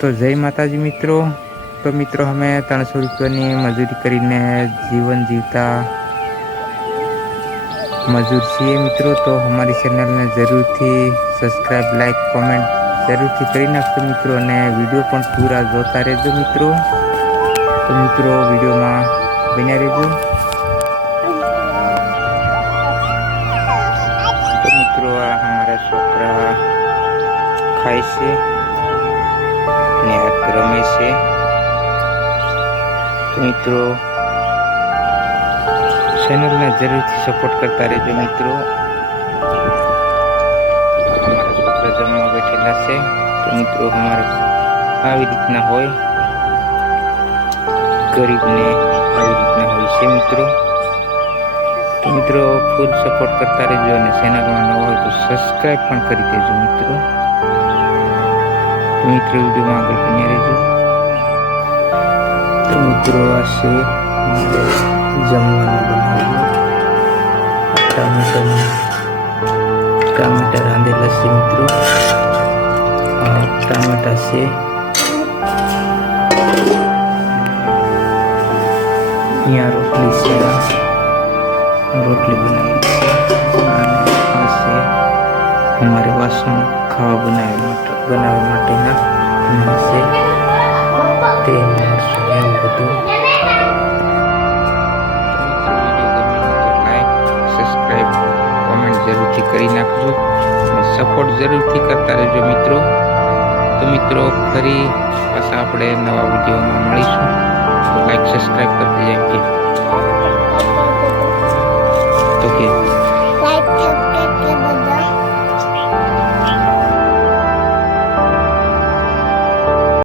તો જય માતાજી મિત્રો. તો મિત્રો, અમે ત્રણસો રૂપિયાની મજૂરી કરીને જીવન જીવતા મજૂર છીએ મિત્રો. તો અમારી ચેનલને જરૂરથી સબસ્ક્રાઈબ લાઈક કોમેન્ટ જરૂરથી કરી નાખજો મિત્રો અને વીડિયો પણ પૂરા જોતા રહેજો મિત્રો. તો મિત્રો, વિડીયોમાં બન્યા રહેજો. તો મિત્રો, આ અમારા છોકરા ખાય છે. ને હાથ રમે છે મિત્રો, ચેનલને જરૂરથી સપોર્ટ કરતા રહેજો મિત્રો. અમારા છોકરા જમવા બેઠેલા છે. તો મિત્રો, અમારા આવી રીતના હોય. ગરીબને આવી રીતના હોય છે મિત્રો. મિત્રો ફૂલ સપોર્ટ કરતા રહેજો અને ચેનલમાં ન હોય તો સબસ્ક્રાઈબ પણ કરી દેજો મિત્રો. તો મિત્રો વિડીયોમાં આગળ બન્યા રહેજો. તો મિત્રો, આ છે મારે જમવાનું બનાવ્યું ટામેટાનું ટામેટા રાંધેલા છે મિત્રો. ટામેટા છે. અહીંયા રોટલી છે. રોટલી બનાવી છે અમારે વાસણ. ખાવા બનાવવા માટે, બનાવવા માટેના અને તે મરચું એવું બધું. સબસ્ક્રાઈબ કોમેન્ટ જરૂરથી કરી નાખજો અને સપોર્ટ જરૂરથી કરતા રહેજો મિત્રો. તો મિત્રો, ફરી પાછા આપણે નવા વિડીયોમાં મળીશું. લાઈક સબસ્ક્રાઈબ કરી દેજો